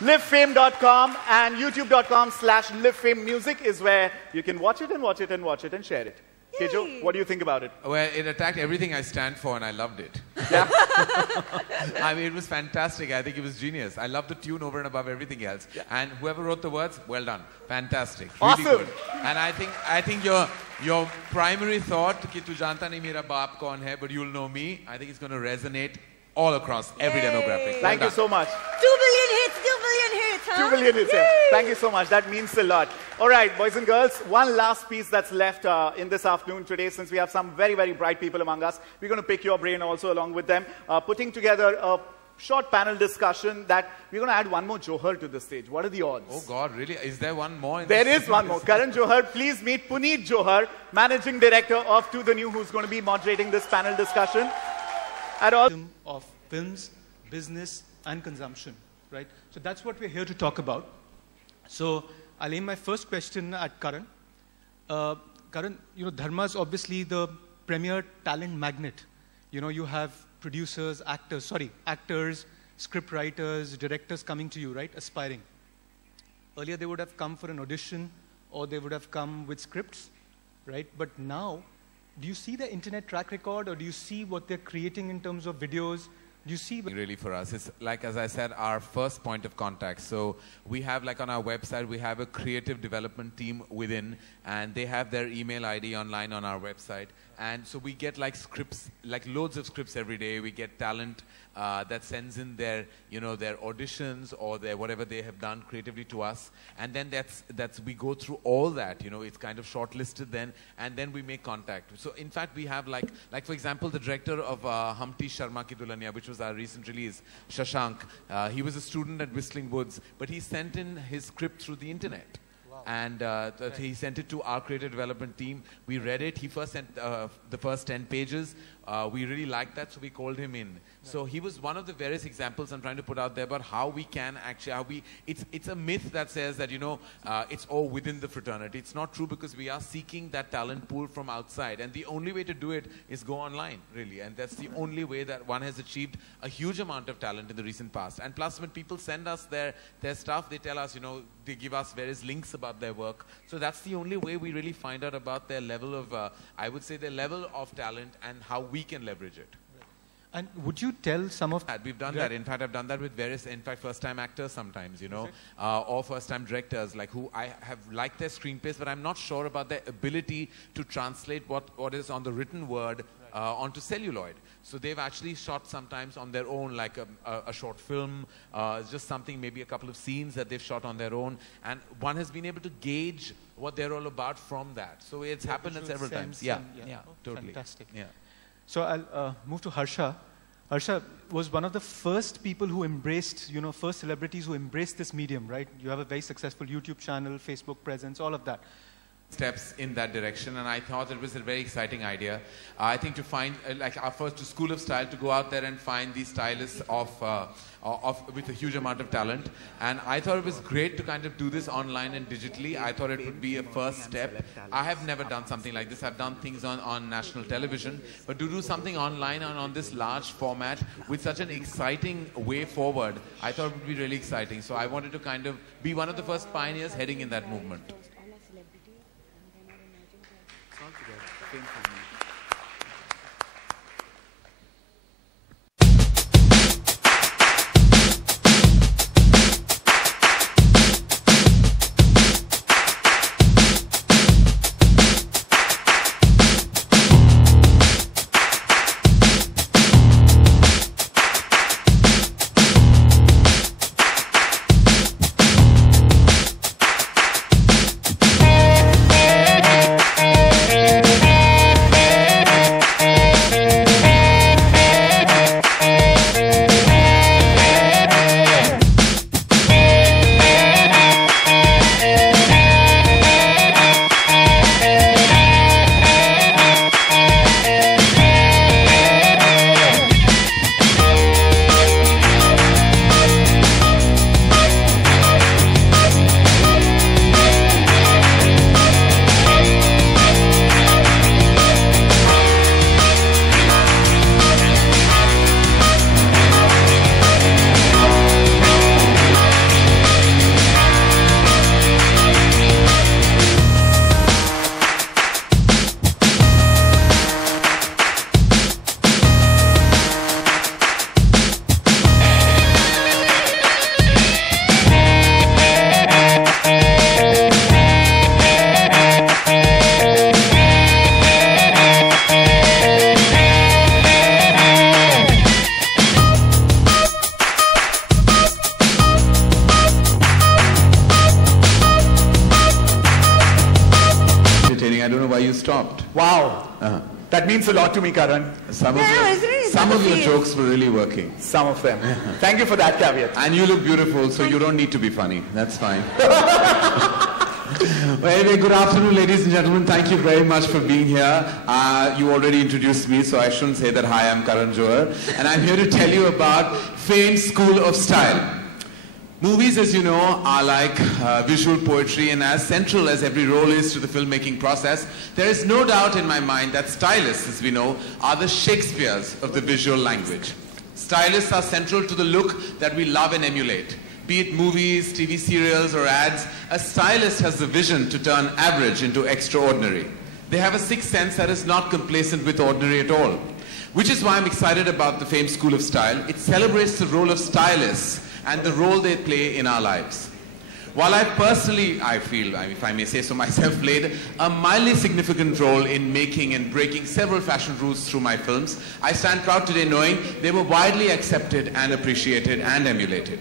livefame.com and youtube.com/livefamemusic is where you can watch it and watch it and watch it and share it. Kejo, what do you think about it? Well, it attacked everything I stand for, and I loved it. Yeah. I mean, it was fantastic. I think it was genius. I love the tune over and above everything else. Yeah. And whoever wrote the words, well done. Fantastic. Really Awesome. Good. And I think your primary thought, कि तू जानता नहीं मेरा बाप कौन है, but you'll know me, I think it's going to resonate all across every demographic. Thank you so much. 2 billion hits, 2 billion hits, huh? 2 billion hits. Yeah. Thank you so much. That means a lot. All right, boys and girls, one last piece that's left in this afternoon today, since we have some very, very bright people among us. We're going to pick your brain also along with them, putting together a short panel discussion that we're going to add one more Johar to the stage. What are the odds? Oh God, really? Is there one more? There is one more. Karan Johar, please meet Puneet Johar, Managing Director of To The New, who's going to be moderating this panel discussion. Of films, business, and consumption, right? So that's what we're here to talk about. So I'll aim my first question at Karan. Karan, you know, Dharma is obviously the premier talent magnet. You know, you have producers, actors, script writers, directors coming to you, right? Aspiring. Earlier, they would have come for an audition, or they would have come with scripts, right? But now, do you see the internet track record, or do you see what they're creating in terms of videos? Do you see really for us? It's like, as I said, our first point of contact. So we have, like on our website, we have a creative development team within, and they have their email ID online on our website. And so we get like scripts, like loads of scripts every day. We get talent that sends in their, you know, their auditions or their whatever they have done creatively to us. And then we go through all that, you know, it's kind of shortlisted then, and then we make contact. So in fact, we have like for example, the director of Humpty Sharma Ki Dulhania, which was our recent release, Shashank. He was a student at Whistling Woods, but he sent in his script through the internet. And he sent it to our creative development team. We read it. He first sent the first 10 pages. We really liked that, so we called him in. So he was one of the various examples I'm trying to put out there about how we can actually, it's a myth that says that, you know, it's all within the fraternity. It's not true, because we are seeking that talent pool from outside. And the only way to do it is go online, really. And that's the only way that one has achieved a huge amount of talent in the recent past. And plus, when people send us their stuff, they tell us, you know, they give us various links about their work. So that's the only way we really find out about their level of, I would say, their level of talent and how we can leverage it. And would you tell some of that? We've done that. In fact, I've done that with various, in fact, first-time actors sometimes, you know, or first-time directors, like who I have liked their screenplays, but I'm not sure about their ability to translate what is on the written word onto celluloid. So they've actually shot sometimes on their own, like a short film, just something, maybe a couple of scenes that they've shot on their own, and one has been able to gauge what they're all about from that. So it's happened several times. Yeah, totally. Fantastic. Yeah. So I'll move to Harsha. Harsha was one of the first people who embraced, you know, first celebrities who embraced this medium, right? You have a very successful YouTube channel, Facebook presence, all of that. Steps in that direction, and I thought it was a very exciting idea. I think to find, like our first School of Style, to go out there and find these stylists with a huge amount of talent. And I thought it was great to kind of do this online and digitally. I thought it would be a first step. I have never done something like this. I've done things on national television, but to do something online and on this large format with such an exciting way forward, I thought it would be really exciting. So I wanted to kind of be one of the first pioneers heading in that movement. stopped. Wow. That means a lot to me, Karan. Some Yeah, of your jokes were really working. Some of them. Thank you for that caveat. And you look beautiful, so you don't need to be funny. That's fine. Well, anyway, good afternoon, ladies and gentlemen. Thank you very much for being here. You already introduced me, so I shouldn't say that. Hi, I'm Karan Johar, and I'm here to tell you about Fame School of Style. Movies, as you know, are like visual poetry, and as central as every role is to the filmmaking process, there is no doubt in my mind that stylists, as we know, are the Shakespeares of the visual language. Stylists are central to the look that we love and emulate. Be it movies, TV serials, or ads, a stylist has the vision to turn average into extraordinary. They have a sixth sense that is not complacent with ordinary at all. Which is why I'm excited about the Fame School of Style. It celebrates the role of stylists and the role they play in our lives. While I personally, I feel, if I may say so myself, played a mildly significant role in making and breaking several fashion rules through my films, I stand proud today knowing they were widely accepted and appreciated and emulated.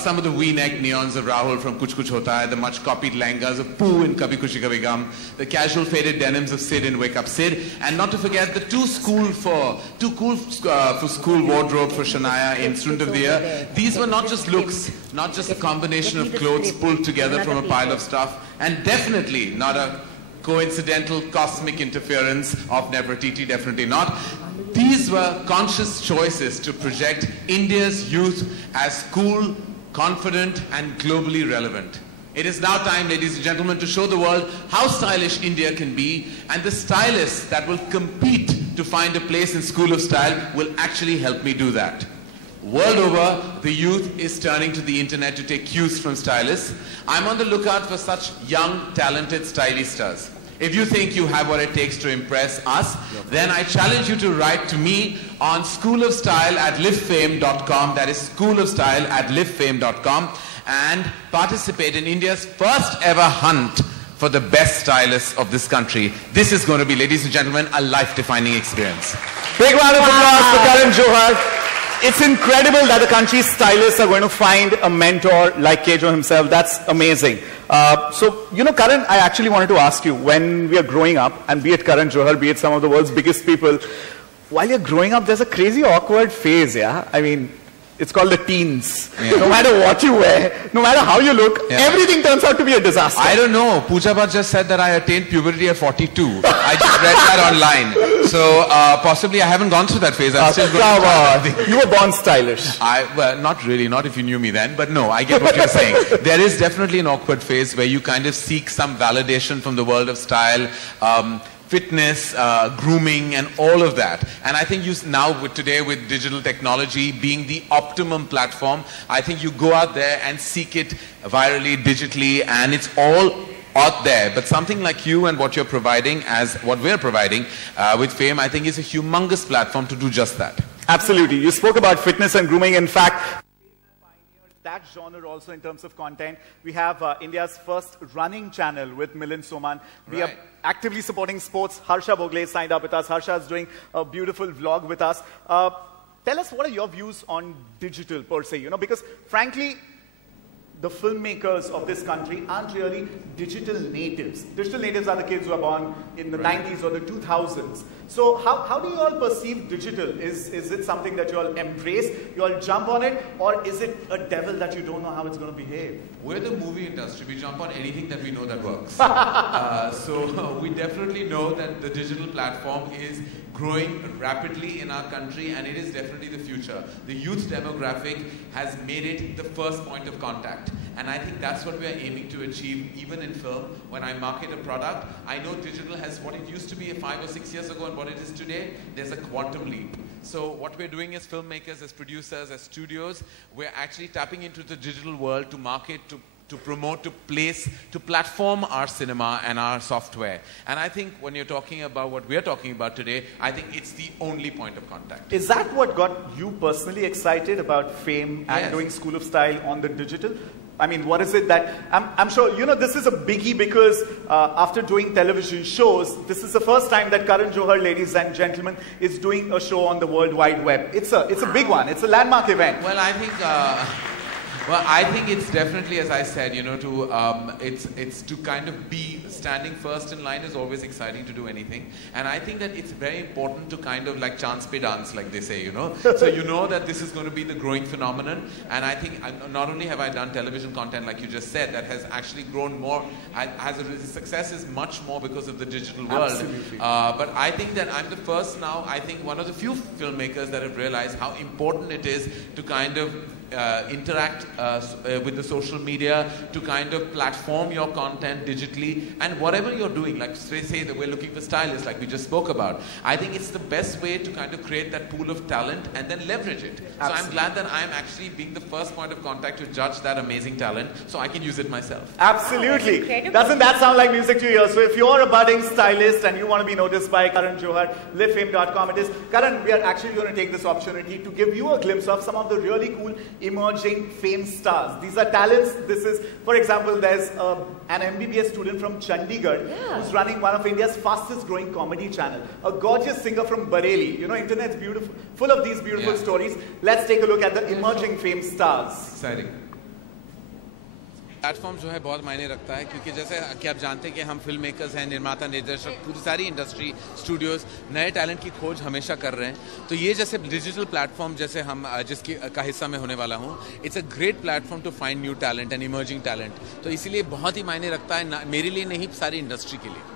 Some of the V-neck neons of Rahul from Kuch Kuch Hota Hai, the much-copied lehengas of Pooh in Kabhi Khushi Kabhie Gham, the casual faded denims of Sid in Wake Up Sid, and not to forget the too cool for school wardrobe for Shania in Student of the Year. These were not just looks, not just a combination of clothes pulled together from a pile of stuff, and definitely not a coincidental cosmic interference of Nefertiti, definitely not. These were conscious choices to project India's youth as cool, confident, and globally relevant. It is now time, ladies and gentlemen, to show the world how stylish India can be, and the stylists that will compete to find a place in School of Style will actually help me do that. World over, the youth is turning to the internet to take cues from stylists. I'm on the lookout for such young, talented stylistas. If you think you have what it takes to impress us, then I challenge you to write to me on schoolofstyle@livefame.com. That is schoolofstyle@livefame.com, and participate in India's first ever hunt for the best stylists of this country. This is going to be, ladies and gentlemen, a life-defining experience. Big round of applause for Karan Johar. It's incredible that the country's stylists are going to find a mentor like Kejo himself. That's amazing. So, you know, Karan, I actually wanted to ask you, when we are growing up, and be it Karan Johar, be it some of the world's biggest people, while you're growing up, there's a crazy awkward phase, yeah? I mean, it's called the teens. Yeah. No matter what you wear, no matter how you look, everything turns out to be a disaster. I don't know. Pooja Bhatt just said that I attained puberty at 42. I just read that online. So possibly I haven't gone through that phase. I'm still going to You were born stylish. Well, not really. Not if you knew me then. But no, I get what you're saying. There is definitely an awkward phase where you kind of seek some validation from the world of style. Fitness, grooming, and all of that. And I think now today with digital technology being the optimum platform, I think you go out there and seek it virally, digitally, and it's all out there. But something like you and what you're providing, as what we're providing with Fame, I think is a humongous platform to do just that. Absolutely. You spoke about fitness and grooming. In fact, that genre also in terms of content. We have India's first running channel with Milind Soman. We are actively supporting sports. Harsha Bogle signed up with us. Harsha is doing a beautiful vlog with us. Tell us, what are your views on digital per se? You know, because frankly, the filmmakers of this country aren't really digital natives. Digital natives are the kids who are born in the 90s or the 2000s. So how do you all perceive digital? Is it something that you all embrace, you all jump on it, or is it a devil that you don't know how it's going to behave? We're the movie industry. We jump on anything that we know that works. So we definitely know that the digital platform is growing rapidly in our country, and it is definitely the future. The youth demographic has made it the first point of contact. And I think that's what we are aiming to achieve even in film. When I market a product, I know digital has what it used to be 5 or 6 years ago and what it is today. There's a quantum leap. So what we're doing as filmmakers, as producers, as studios, we're actually tapping into the digital world to market, to promote, to place, to platform our cinema and our software. And I think when you're talking about what we're talking about today, I think it's the only point of contact. Is that what got you personally excited about Fame and doing School of Style on the digital? I mean, what is it that, I'm sure, you know, this is a biggie because after doing television shows, this is the first time that Karan Johar, ladies and gentlemen, is doing a show on the World Wide Web. It's a big one. It's a landmark event. Well, I think Well, I think it's definitely, as I said, you know, it's to kind of be standing first in line is always exciting to do anything, and I think that it's very important to kind of like chance pe dance, like they say, you know. So you know that this is going to be the growing phenomenon, and I think not only have I done television content, like you just said, that has actually grown more. Success is much more because of the digital world. Absolutely. But I think that I'm the first now. I think one of the few filmmakers that have realized how important it is to kind of interact with the social media, to kind of platform your content digitally, and whatever you're doing, like say that we're looking for stylists, like we just spoke about. I think it's the best way to kind of create that pool of talent and then leverage it. Absolutely. So I'm glad that I'm actually being the first point of contact to judge that amazing talent, so I can use it myself. Absolutely. Incredible. Doesn't that sound like music to your ears? So if you're a budding stylist and you want to be noticed by Karan Johar, livefame.com it is. Karan, we are actually going to take this opportunity to give you a glimpse of some of the really cool emerging fame stars. These are talents. This is, for example, there's an MBBS student from Chandigarh who's running one of India's fastest growing comedy channel. A gorgeous singer from Bareilly. You know, internet's beautiful, full of these beautiful stories. Let's take a look at the emerging fame stars. Exciting. Platform जो है बहुत मायने रखता है, क्योंकि जैसे कि आप जानते हैं कि हम फिल्म मेकर्स हैं, निर्माता, निर्देशक, पूरी सारी इंडस्ट्री, स्टूडियोज़ नए टैलेंट की खोज हमेशा कर रहे हैं. तो ये जैसे डिजिटल प्लेटफॉर्म जैसे हम जिसकी का हिस्सा मैं होने वाला हूँ, it's a great platform to find new talent and emerging talent. तो इसीलिए बहुत ही मायने रखता है, मेरे लिए नहीं, सारी इंडस्ट्री के लिए.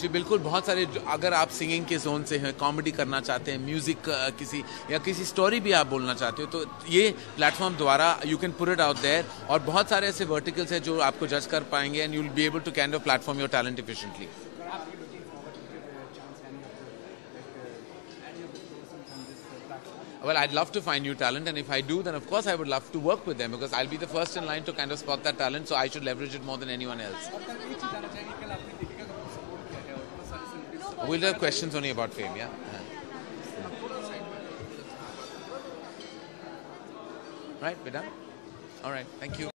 जी बिल्कुल, बहुत सारे, अगर आप सिंगिंग के जोन से हैं, कॉमेडी करना चाहते हैं, म्यूजिक किसी स्टोरी भी आप बोलना चाहते हो, तो ये प्लेटफॉर्म द्वारा you can put it out there. और बहुत सारे ऐसे वर्टिकल्स हैं जो आपको जज कर पाएंगे, and you will be able to kind of platform your talent efficiently. Well, I'd love to find new talent, and if I do, then of course I would love to work with them, because I'll be the first in line to kind of spot that talent, so I should leverage it more than anyone else. We'll have questions only about fame, yeah? Right, we're done? All right, thank you.